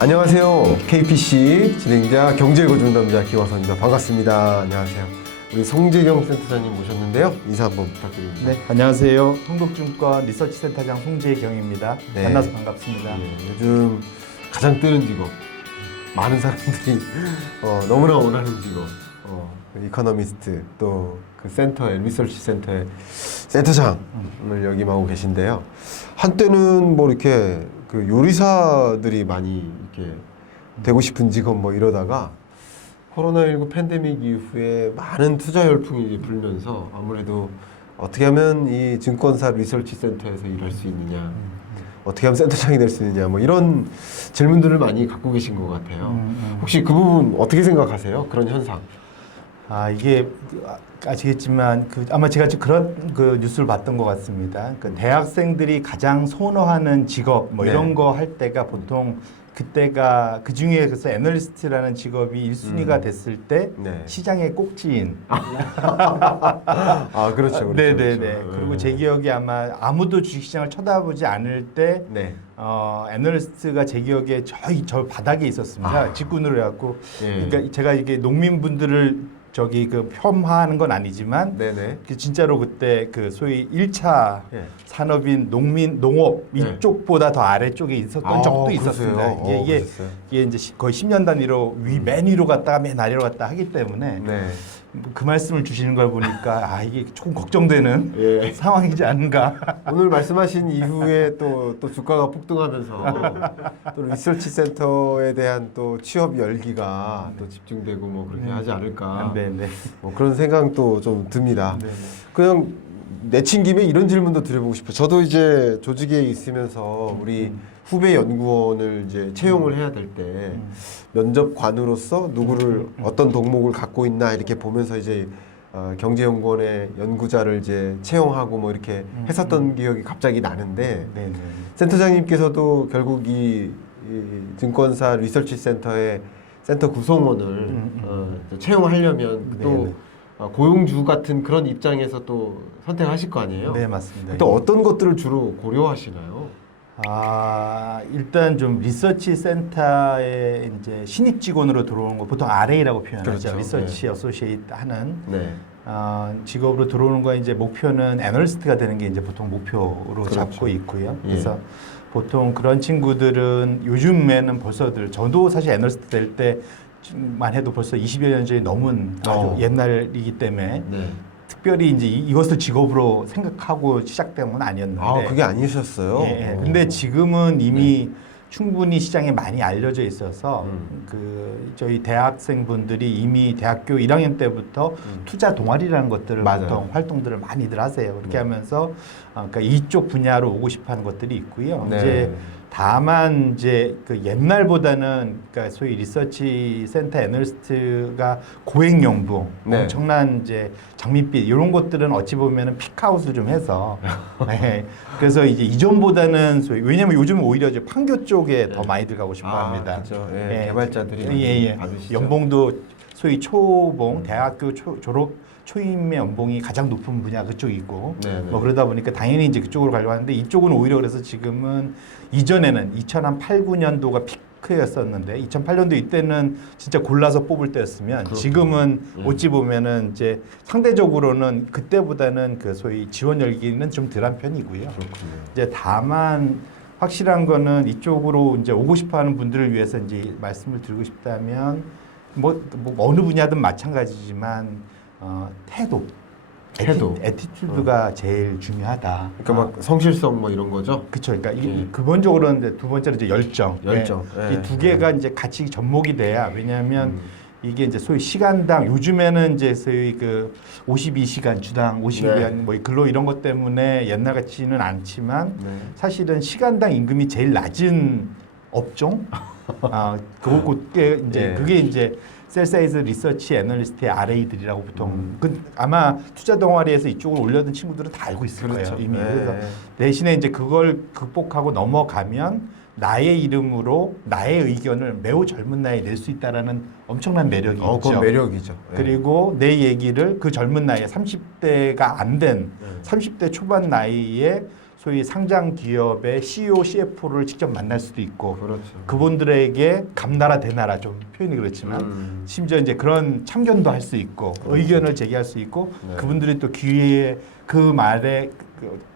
안녕하세요. KPC 진행자 경제거주남자 김화선입니다. 반갑습니다. 안녕하세요. 우리 송재경 센터장님 모셨는데요. 인사 한번 부탁드립니다. 네, 안녕하세요. 흥국증권 리서치센터장 송재경입니다. 네. 만나서 반갑습니다. 요즘 가장 뜨는 직업, 많은 사람들이 너무나 원하는 직업, 이코노미스트 또 그 센터의 리서치 센터의 센터장을 역임하고 계신데요. 한때는 뭐 이렇게 그 요리사들이 많이 이렇게 되고 싶은 직업 뭐 이러다가 코로나19 팬데믹 이후에 많은 투자 열풍이 불면서 아무래도 어떻게 하면 이 증권사 리서치 센터에서 일할 수 있느냐, 어떻게 하면 센터장이 될 수 있느냐, 뭐 이런 질문들을 많이 갖고 계신 것 같아요. 혹시 그 부분 어떻게 생각하세요? 그런 현상? 이게 아시겠지만 아마 제가 그런 뉴스를 봤던 것 같습니다. 대학생들이 가장 선호하는 직업 뭐 네. 이런 거 할 때가 보통 그때가 그 중에 그래서 애널리스트라는 직업이 1순위가 됐을 때 네. 시장의 꼭지인. 그렇죠. 네네네. 그렇죠. 그리고 제 기억에 아무도 주식시장을 쳐다보지 않을 때 네. 애널리스트가 제 기억에 저 바닥에 있었습니다. 직군으로 해갖고. 예. 그러니까 제가 이게 농민분들을 폄하하는 건 아니지만 네네. 진짜로 그때 소위 1차 예. 산업인 농업 네. 이쪽보다 더 아래쪽에 있었던 적도 그러세요? 있었습니다. 이게 그러셨어요? 이제 거의 10년 단위로 맨 위로 갔다가 맨 아래로 갔다 하기 때문에 네. 그 말씀을 주시는 걸 보니까 이게 조금 걱정되는 예. 상황이지 않은가. 오늘 말씀하신 이후에 또 주가가 폭등하면서 또 리서치 센터에 대한 또 취업 열기가 또 집중되고 뭐 그렇게 하지 않을까. 네네. 뭐 그런 생각도 좀 듭니다. 네네. 그냥 내친 김에 이런 질문도 드려보고 싶어요. 저도 이제 조직에 있으면서 우리 후배 연구원을 이제 채용을 해야 될 때 면접관으로서 누구를 어떤 동목을 갖고 있나 이렇게 보면서 이제 경제연구원의 연구자를 이제 채용하고 뭐 이렇게 했었던 기억이 갑자기 나는데 네네. 센터장님께서도 결국 이 증권사 리서치 센터의 센터 구성원을 채용하려면 네네. 또 고용주 같은 그런 입장에서 또 선택하실 거 아니에요? 네, 맞습니다. 또 어떤 것들을 주로 고려하시나요? 일단 좀 리서치 센터에 이제 신입 직원으로 들어오는 거 보통 RA라고 표현하죠. 그렇죠. 리서치 어소시에이트 하는 네. 직업으로 들어오는 거 이제 목표는 애널리스트가 되는 게 이제 보통 목표로 그렇죠. 잡고 있고요. 예. 그래서 보통 그런 친구들은 요즘에는 저도 사실 애널리스트 될 때만 해도 벌써 20여 년 전이 넘은 아주 옛날이기 때문에 네. 특별히 이제 이것을 직업으로 생각하고 시작된 건 아니었는데. 그게 아니셨어요? 예, 예. 근데 지금은 이미 충분히 시장에 많이 알려져 있어서 저희 대학생분들이 이미 대학교 1학년 때부터 투자 동아리라는 것들을 맞아요. 보통 활동들을 많이들 하세요. 그렇게 네. 하면서 그러니까 이쪽 분야로 오고 싶어하는 것들이 있고요. 네. 이제 다만 이제 그 옛날보다는 그러니까 소위 리서치 센터 애널리스트가 고액 연봉, 네. 엄청난 이제 장밋빛 이런 것들은 어찌 보면은 픽아웃을 좀 해서 네. 그래서 이제 이전보다는 소위 왜냐면 요즘은 오히려 이제 판교 쪽에 더 많이들 가고 싶어 합니다. 그렇죠. 예, 개발자들이 예. 받으시죠. 연봉도 소위 초봉 대학교 졸업 초임의 연봉이 가장 높은 분야 그쪽이고 네네. 뭐 그러다 보니까 당연히 이제 그쪽으로 가려고 하는데 이쪽은 오히려 그래서 지금은 이전에는 2008, 9년도가 피크였었는데 2008년도 이때는 진짜 골라서 뽑을 때였으면 그렇군요. 지금은 어찌 보면은 이제 상대적으로는 그때보다는 그 소위 지원 열기는 좀 덜한 편이고요. 그렇군요. 이제 다만 확실한 거는 이쪽으로 이제 오고 싶어하는 분들을 위해서 이제 말씀을 드리고 싶다면 뭐 어느 분야든 마찬가지지만 태도, 애티튜드가 제일 중요하다. 그러니까 막 성실성 뭐 이런 거죠? 그렇죠. 그러니까 이게 근본적으로는 이제 두 번째로 이제 열정. 열정. 이 두 개가 이제 같이 접목이 돼야 왜냐하면 이게 이제 소위 시간당 요즘에는 이제 소위 그 52시간 주당 52시간 뭐 근로 이런 것 때문에 옛날 같지는 않지만 사실은 시간당 임금이 제일 낮은 업종. 그게 이제 그게 이제 셀사이즈 리서치 애널리스트의 RA들이라고 보통 아마 투자 동아리에서 이쪽을 올려둔 친구들은 다 알고 있을 그렇죠. 거예요 이미. 네. 그래서 대신에 이제 그걸 극복하고 넘어가면 나의 이름으로 나의 의견을 매우 젊은 나이에 낼 수 있다라는 엄청난 매력이 있죠. 그건 매력이죠. 예. 그리고 내 얘기를 그 젊은 나이에 30대가 안 된 30대 초반 나이에 소위 상장 기업의 CEO, CFO를 직접 만날 수도 있고 그렇죠. 그분들에게 감나라 대나라 좀 표현이 그렇지만 심지어 이제 그런 참견도 할 수 있고 의견을 제기할 수 있고 네. 그분들이 또 귀에 그 말에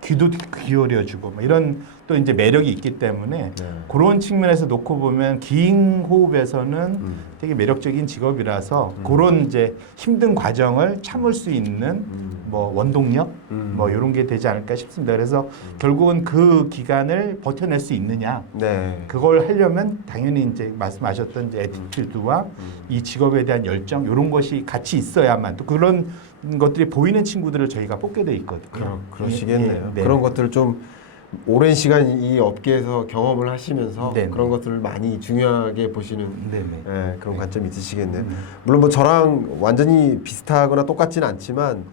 귀도 기울여주고 뭐 이런 또 이제 매력이 있기 때문에 네. 그런 측면에서 놓고 보면 긴 호흡에서는 되게 매력적인 직업이라서 그런 이제 힘든 과정을 참을 수 있는 뭐 원동력 뭐 이런 게 되지 않을까 싶습니다. 그래서 결국은 그 기간을 버텨낼 수 있느냐 네. 그걸 하려면 당연히 이제 말씀하셨던 이제 애티튜드와 이 직업에 대한 열정 이런 것이 같이 있어야만 또 그런 것들이 보이는 친구들을 저희가 뽑게 돼 있거든요. 그러시겠네요. 예, 네. 그런 것들을 좀 오랜 시간 이 업계에서 경험을 하시면서 네. 그런 것들을 많이 중요하게 보시는 네네. 예, 그런 관점이 있으시겠네요. 물론 뭐 저랑 완전히 비슷하거나 똑같지는 않지만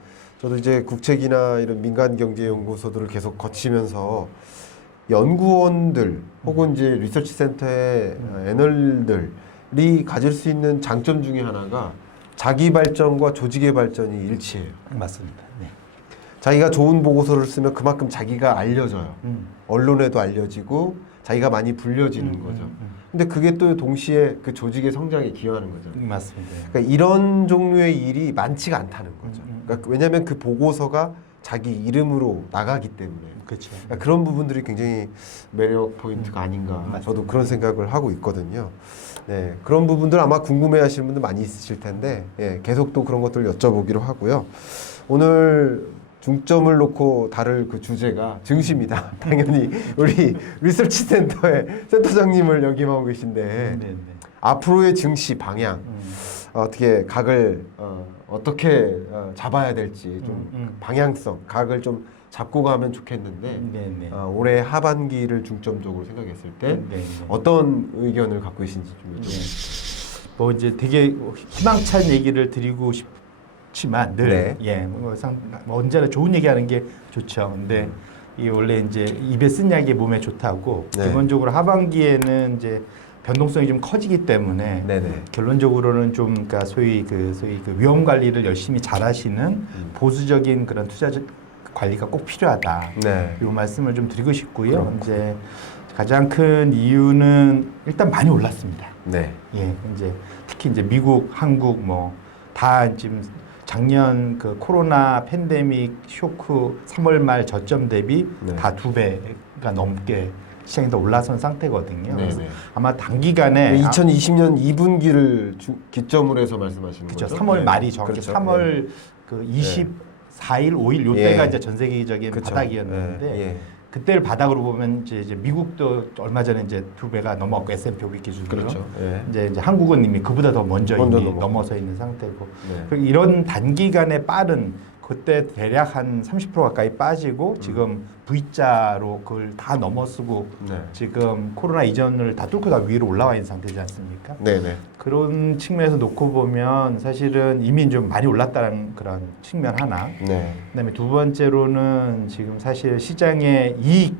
저도 이제 국책이나 이런 민간 경제 연구소들을 계속 거치면서 연구원들 혹은 이제 리서치 센터의 애널들이 가질 수 있는 장점 중에 하나가 자기 발전과 조직의 발전이 일치해요. 맞습니다. 네. 자기가 좋은 보고서를 쓰면 그만큼 자기가 알려져요. 언론에도 알려지고 자기가 많이 불려지는 거죠. 근데 그게 또 동시에 그 조직의 성장에 기여하는 거죠. 맞습니다. 그러니까 이런 종류의 일이 많지가 않다는 거죠. 그러니까 왜냐하면 그 보고서가 자기 이름으로 나가기 때문에 그렇죠. 그러니까 그런 부분들이 굉장히 매력 포인트가 아닌가. 저도 그런 생각을 하고 있거든요. 네, 그런 부분들 아마 궁금해하시는 분들 많이 있으실 텐데 예, 계속 또 그런 것들을 여쭤보기로 하고요. 오늘 중점을 놓고 다룰 그 주제가 증시입니다. 당연히 우리 리서치 센터의 센터장님을 역임하고 계신데 네네. 앞으로의 증시 방향 어떻게 각을 어떻게 잡아야 될지 좀 방향성 각을 좀 잡고 가면 좋겠는데 네네. 올해 하반기를 중점적으로 생각했을 때 네네. 어떤 의견을 갖고 계신지 좀 여쭤보겠습니다. 뭐 이제 되게 희망찬 얘기를 드리고 싶지만 늘 네. 예, 뭐 언제나 좋은 얘기하는 게 좋죠. 근데 이 원래 이제 입에 쓴 약이 몸에 좋다고 네. 기본적으로 하반기에는 이제 변동성이 좀 커지기 때문에 네네. 결론적으로는 좀 그러니까 소위 그 위험 관리를 열심히 잘하시는 보수적인 그런 투자 관리가 꼭 필요하다. 네. 이 말씀을 좀 드리고 싶고요. 그렇군요. 이제 가장 큰 이유는 일단 많이 올랐습니다. 네. 예, 이제 특히 이제 미국, 한국 뭐 다 지금 작년 그 코로나 팬데믹 쇼크 3월 말 저점 대비 네. 다 2배가 넘게 시장이 더 올라선 상태거든요. 네, 그래서 네. 아마 단기간에 2020년 2분기를 기점으로 해서 말씀하시는 그렇죠. 거죠? 3월 네. 말이 정확히 그렇죠. 3월 그 24일, 5일 요때가 예. 이제 전 세계적인 그렇죠. 바닥이었는데 예. 그때를 바닥으로 보면 이제 미국도 얼마 전에 이제 2배가 넘었고 S&P 500 기준으로 그렇죠. 예. 이제 한국은 이미 그보다 더 먼저 먼저 이미 넘었고. 넘어서 있는 상태고 네. 그리고 이런 단기간에 빠른 그때 대략 한 30% 가까이 빠지고 지금 V자로 그걸 다 넘어서고 네. 지금 코로나 이전을 다 뚫고 다 위로 올라와 있는 상태지 않습니까? 네네. 그런 측면에서 놓고 보면 사실은 이미 좀 많이 올랐다는 그런 측면 하나. 네. 그다음에 두 번째로는 지금 사실 시장의 이익,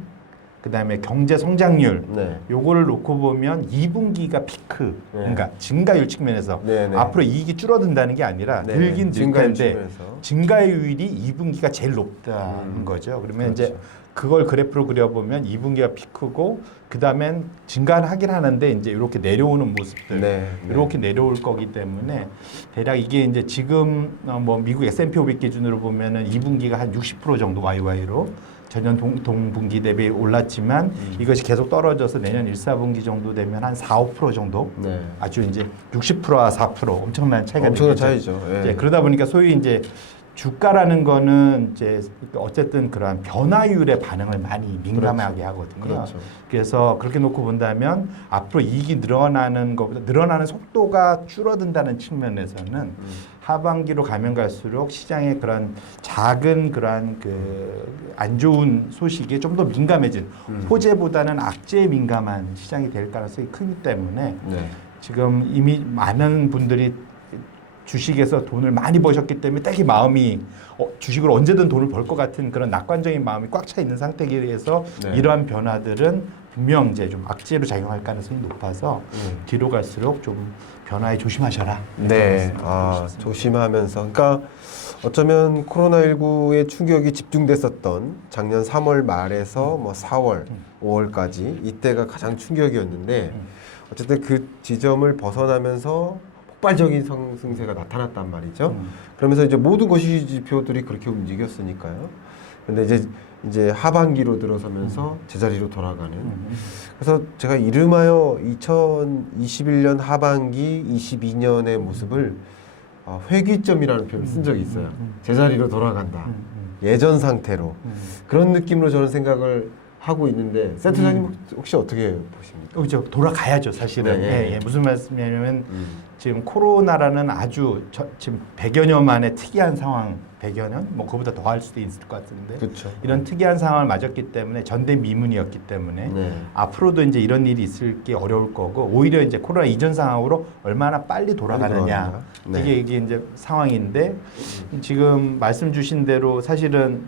그다음에 경제 성장률 네. 요거를 놓고 보면 2분기가 피크, 네. 그러니까 증가율 측면에서 네네. 앞으로 이익이 줄어든다는 게 아니라 네. 늘긴 늘 증가율 텐데 측면에서. 증가율이 2분기가 제일 높다는 거죠. 그러면 그렇죠. 이제 그걸 그래프로 그려보면 2분기가 피크고 그다음엔 증가는 하긴 하는데 이제 이렇게 내려오는 모습들 네. 이렇게 내려올 거기 때문에 대략 이게 이제 지금 뭐 미국 S&P 500 기준으로 보면은 2분기가 한 60% 정도 YY로 전년 동분기 대비 올랐지만 이것이 계속 떨어져서 내년 1, 4분기 정도 되면 한 4, 5% 정도 네. 아주 이제 60%와 4% 엄청난 차이가 엄청난 되겠죠. 차이죠. 예. 이제 그러다 보니까 소위 이제 주가라는 거는 이제 어쨌든 그러한 변화율에 반응을 많이 민감하게 하거든요. 그렇죠. 그래서 그렇게 놓고 본다면 앞으로 이익이 늘어나는 것보다 늘어나는 속도가 줄어든다는 측면에서는 하반기로 가면 갈수록 시장의 그런 작은 그러한 그 안 좋은 소식에 좀 더 민감해진 호재보다는 악재에 민감한 시장이 될 가능성이 크기 때문에 네. 지금 이미 많은 분들이 주식에서 돈을 많이 버셨기 때문에 되게 마음이 주식을 언제든 돈을 벌 것 같은 그런 낙관적인 마음이 꽉 차 있는 상태에 의해서 네. 이러한 변화들은 분명 이제 좀 악재로 작용할 가능성이 높아서 뒤로 갈수록 좀 변화에 조심하셔라. 네, 조심하면서. 그러니까 어쩌면 코로나19의 충격이 집중됐었던 작년 3월 말에서 뭐 4월, 5월까지 이때가 가장 충격이었는데 어쨌든 그 지점을 벗어나면서 폭발적인 상승세가 나타났단 말이죠. 그러면서 이제 모든 거시 지표들이 그렇게 움직였으니까요. 근데 이제 하반기로 들어서면서 제자리로 돌아가는. 그래서 제가 이름하여 2021년 하반기 22년의 모습을 회귀점이라는 표현을 쓴 적이 있어요. 제자리로 돌아간다. 예전 상태로. 그런 느낌으로 저는 생각을 하고 있는데 센터장님 혹시 어떻게 보십니까? 그렇죠. 돌아가야죠, 사실은. 네, 예. 무슨 말씀이냐면 지금 코로나라는 아주 지금 100여 년 만에 특이한 상황, 100여 년? 뭐 그거보다 더 할 수도 있을 것 같은데. 그렇죠. 이런 특이한 상황을 맞았기 때문에 전대미문이었기 때문에 네. 앞으로도 이제 이런 일이 있을 게 어려울 거고 오히려 이제 코로나 이전 상황으로 얼마나 빨리 돌아가느냐. 네. 이게 이제 상황인데 지금 말씀 주신 대로 사실은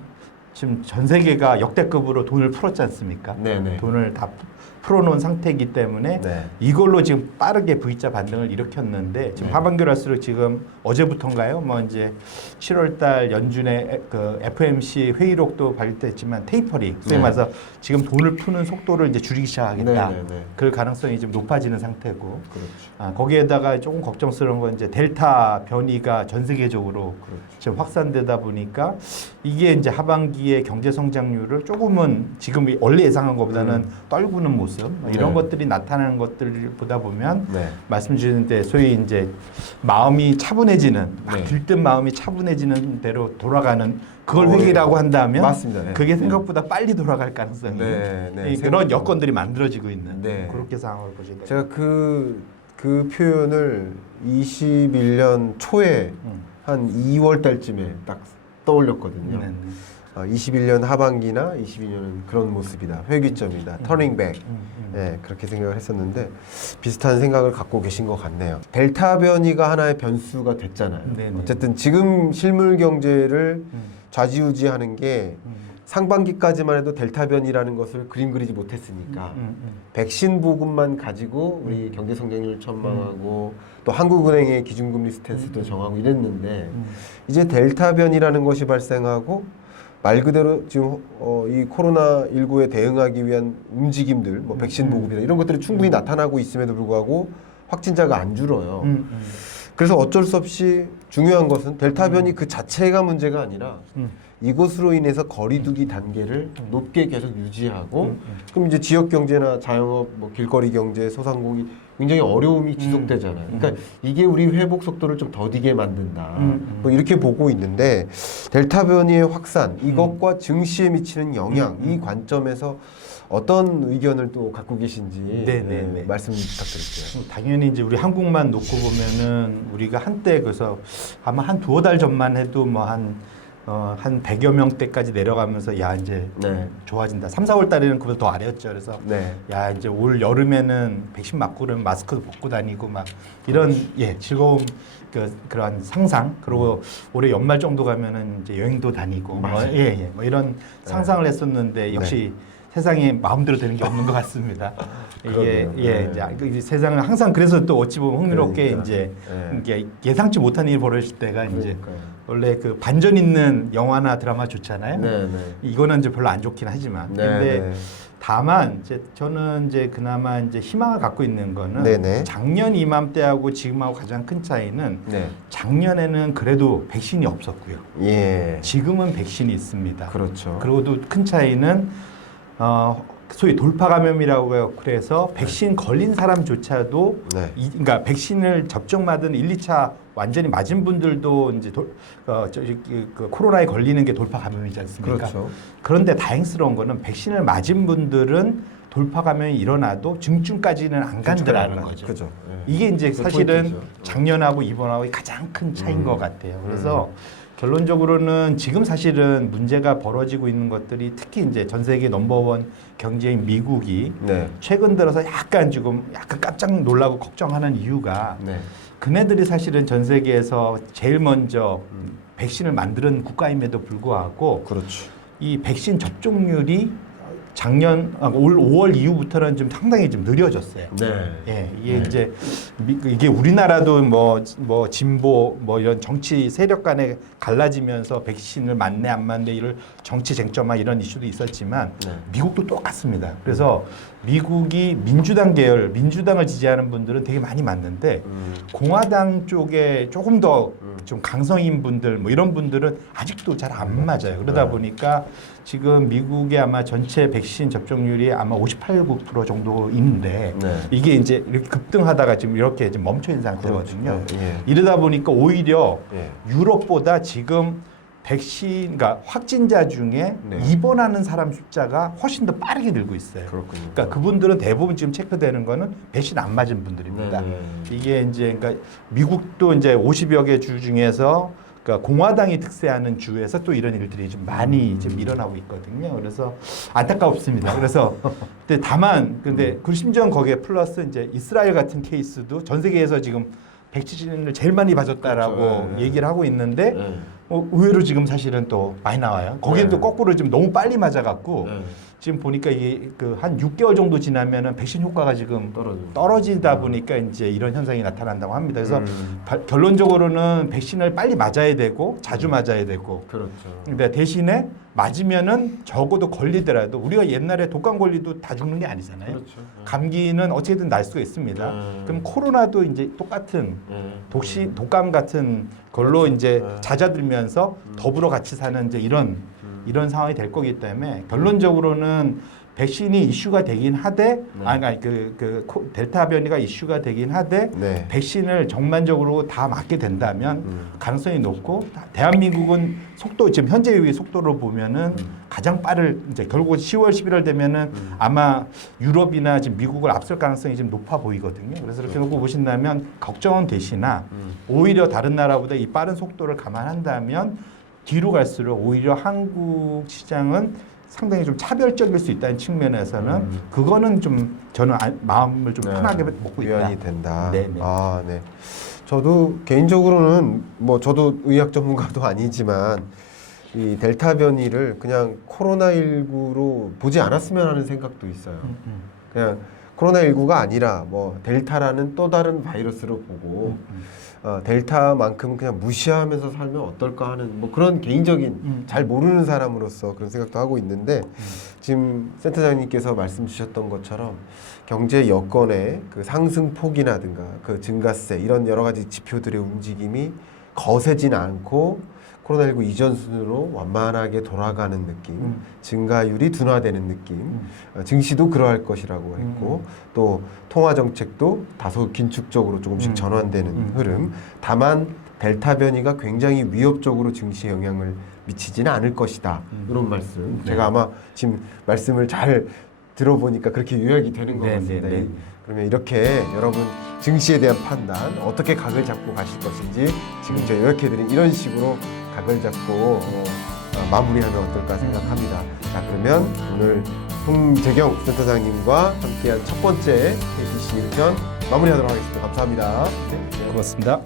지금 전 세계가 역대급으로 돈을 풀었지 않습니까? 네네. 돈을 다 풀어놓은 상태이기 때문에 네. 이걸로 지금 빠르게 V자 반등을 일으켰는데 지금 네. 하반기로 할수록 지금 어제부터인가요? 뭐 이제 7월달 연준의 그 FOMC 회의록도 발표했지만 테이퍼링, 소위 네. 말해서 지금 돈을 푸는 속도를 이제 줄이기 시작하겠다. 네네네. 그럴 가능성이 좀 높아지는 상태고. 그렇죠. 거기에다가 조금 걱정스러운 건 이제 델타 변이가 전 세계적으로 그렇죠. 지금 확산되다 보니까 이게 이제 하반기의 경제 성장률을 조금은 지금 원래 예상한 것보다는 떨구는 모습 이런 네. 것들이 나타나는 것들을 보다 보면 네. 말씀 주시는데 소위 이제 마음이 차분해지는 막 네. 들뜬 마음이 차분해지는 대로 돌아가는 그걸 어, 회기라고 한다면 맞습니다. 네. 그게 생각보다 빨리 돌아갈 가능성이 네, 네. 그런 여건들이 만들어지고 있는 네. 그렇게 상황을 보시면 됩니다. 제가 그 표현을 21년 초에 한 2월 달쯤에 딱 떠올렸거든요. 네. 21년 하반기나 22년은 그런 모습이다. 회귀점이다. 터닝백. 예, 그렇게 생각을 했었는데 비슷한 생각을 갖고 계신 것 같네요. 델타 변이가 하나의 변수가 됐잖아요. 네네. 어쨌든 지금 실물 경제를 좌지우지하는 게 상반기까지만 해도 델타 변이라는 것을 그림 그리지 못했으니까 백신 보급만 가지고 우리 경제 성장률 전망하고 또 한국은행의 기준금리 스탠스도 정하고 이랬는데 이제 델타 변이라는 것이 발생하고 말 그대로 지금 이 코로나19에 대응하기 위한 움직임들, 뭐 백신 보급이나 이런 것들이 충분히 나타나고 있음에도 불구하고 확진자가 안 줄어요. 그래서 어쩔 수 없이 중요한 것은 델타 변이 그 자체가 문제가 아니라 이것으로 인해서 거리두기 단계를 높게 계속 유지하고 그럼 이제 지역 경제나 자영업, 뭐 길거리 경제, 소상공인 굉장히 어려움이 지속되잖아요. 그러니까 이게 우리 회복 속도를 좀 더디게 만든다. 뭐 이렇게 보고 있는데 델타 변이의 확산 이것과 증시에 미치는 영향 이 관점에서 어떤 의견을 또 갖고 계신지 네네네. 말씀 부탁드릴게요. 당연히 이제 우리 한국만 놓고 보면은 우리가 한때 그래서 아마 한 두어 달 전만 해도 뭐 한 100여 명대까지 내려가면서 야 이제 네. 좋아진다. 3, 4월 달에는 그보다 더 아래였죠. 그래서 네. 야 이제 올 여름에는 백신 맞고 그러면 마스크도 벗고 다니고 막 이런 즐거움 그러한 상상 그리고 올해 연말 정도 가면은 이제 여행도 다니고 뭐 이런 상상을 했었는데 역시 세상에 마음대로 되는 게 없는 것 같습니다. 이게 이제 세상은 항상 그래서 또 어찌 보면 흥미롭게 그러니까. 이제 이게 예상치 못한 일이 벌어질 때가 이제 그러니까요. 원래 그 반전 있는 영화나 드라마 좋잖아요. 네, 네. 이거는 이제 별로 안 좋긴 하지만 네, 근데 네. 다만 이제 저는 이제 그나마 이제 희망을 갖고 있는 거는 네네. 작년 이맘때하고 지금하고 가장 큰 차이는 네. 작년에는 그래도 백신이 없었고요. 예. 지금은 백신이 있습니다. 그렇죠. 그리고도 큰 차이는 소위 돌파 감염이라고 해요. 그래서 백신 걸린 사람조차도 네. 그러니까 백신을 접종 맞은 1, 2차 완전히 맞은 분들도 이제 그 코로나에 걸리는 게 돌파 감염이지 않습니까? 그렇죠. 그런데 다행스러운 거는 백신을 맞은 분들은 돌파 감염이 일어나도 증증까지는 안 간다는 거죠. 그죠. 이게 이제 그 사실은 포인트죠. 작년하고 이번하고 가장 큰 차이인 것 같아요. 그래서 결론적으로는 지금 사실은 문제가 벌어지고 있는 것들이 특히 이제 전 세계 넘버원 경제인 미국이 네. 최근 들어서 약간 깜짝 놀라고 걱정하는 이유가 네. 그네들이 사실은 전 세계에서 제일 먼저 백신을 만드는 국가임에도 불구하고 그렇죠. 이 백신 접종률이 올 5월 이후부터는 좀 상당히 좀 느려졌어요. 네. 예, 이게 이제 이게 우리나라도 뭐 진보 뭐 이런 정치 세력 간에 갈라지면서 백신을 맞네 안 맞네 이런 정치 쟁점화 이런 이슈도 있었지만 네. 미국도 똑같습니다. 그래서 미국이 민주당 계열, 민주당을 지지하는 분들은 되게 많이 맞는데 공화당 쪽에 조금 더 좀 강성인 분들 뭐 이런 분들은 아직도 잘 안 맞아요. 그러다 보니까 지금 미국의 아마 전체 백신 접종률이 아마 58, 9% 정도인데 네. 이게 이제 이렇게 급등하다가 지금 이렇게 지금 멈춰 있는 상태거든요. 그렇죠. 예. 이러다 보니까 오히려 예. 유럽보다 지금 백신, 그러니까 확진자 중에 네. 입원하는 사람 숫자가 훨씬 더 빠르게 늘고 있어요. 그렇군요. 그러니까 그분들은 대부분 지금 체크되는 거는 백신 안 맞은 분들입니다. 네. 이게 이제 그러니까 미국도 이제 50여 개 주 중에서 그러니까 공화당이 특세하는 주에서 또 이런 일들이 좀 많이 지금 일어나고 있거든요. 그래서 안타깝습니다. 그래서 근데 그 심지어 거기에 플러스 이제 이스라엘 같은 케이스도 전 세계에서 지금 백신을 제일 많이 맞았다라고 그렇죠. 네. 얘기를 하고 있는데 네. 의외로 지금 사실은 또 많이 나와요. 거기는 네. 또 거꾸로 지금 너무 빨리 맞아갖고 네. 지금 보니까 이게 그 한 6개월 정도 지나면은 백신 효과가 지금 떨어지다 보니까 이제 이런 현상이 나타난다고 합니다. 그래서 결론적으로는 백신을 빨리 맞아야 되고 자주 맞아야 되고. 그렇죠. 근데 대신에 맞으면은 적어도 걸리더라도 우리가 옛날에 독감 걸리도 다 죽는 게 아니잖아요. 그렇죠. 감기는 어떻게든 날 수가 있습니다. 그럼 코로나도 이제 똑같은 독감 같은 걸로 이제 잦아들면서 더불어 같이 사는 이제 이런 상황이 될 거기 때문에 결론적으로는 백신이 이슈가 되긴 하되 델타 변이가 이슈가 되긴 하되 네. 백신을 전반적으로 다 맞게 된다면 가능성이 높고 대한민국은 지금 현재 의 속도로 보면은 가장 빠를 이제 결국 10월 11월 되면은 아마 유럽이나 지금 미국을 앞설 가능성이 지금 높아 보이거든요. 그래서 이렇게 놓고 보신다면 걱정은 되시나 오히려 다른 나라보다 이 빠른 속도를 감안한다면 뒤로 갈수록 오히려 한국 시장은 상당히 좀 차별적일 수 있다는 측면에서는 그거는 좀 저는 마음을 좀 편하게 먹고 있다. 위안이 된다. 네네. 아, 네. 저도 개인적으로는 뭐 저도 의학 전문가도 아니지만 이 델타 변이를 그냥 코로나19로 보지 않았으면 하는 생각도 있어요. 그냥 코로나19가 아니라 뭐 델타라는 또 다른 바이러스로 보고 델타만큼은 그냥 무시하면서 살면 어떨까 하는 뭐 그런 개인적인 잘 모르는 사람으로서 그런 생각도 하고 있는데 지금 센터장님께서 말씀 주셨던 것처럼 경제 여건의 그 상승폭이라든가 그 증가세 이런 여러 가지 지표들의 움직임이 거세진 않고 코로나19 이전 수준으로 완만하게 돌아가는 느낌, 증가율이 둔화되는 느낌, 증시도 그러할 것이라고 했고 또 통화 정책도 다소 긴축적으로 조금씩 전환되는 흐름. 다만 델타 변이가 굉장히 위협적으로 증시에 영향을 미치지는 않을 것이다. 이런 말씀. 네. 제가 아마 지금 말씀을 잘 들어보니까 그렇게 요약이 되는 것 네, 같습니다. 네, 네. 그러면 이렇게 여러분 증시에 대한 판단 어떻게 각을 잡고 가실 것인지 지금 제가 요약해드린 이런 식으로 각을 잡고 마무리하면 어떨까 생각합니다. 자, 그러면 오늘 홍재경 센터장님과 함께한 첫 번째 KBC 1편 마무리하도록 하겠습니다. 감사합니다. 고맙습니다.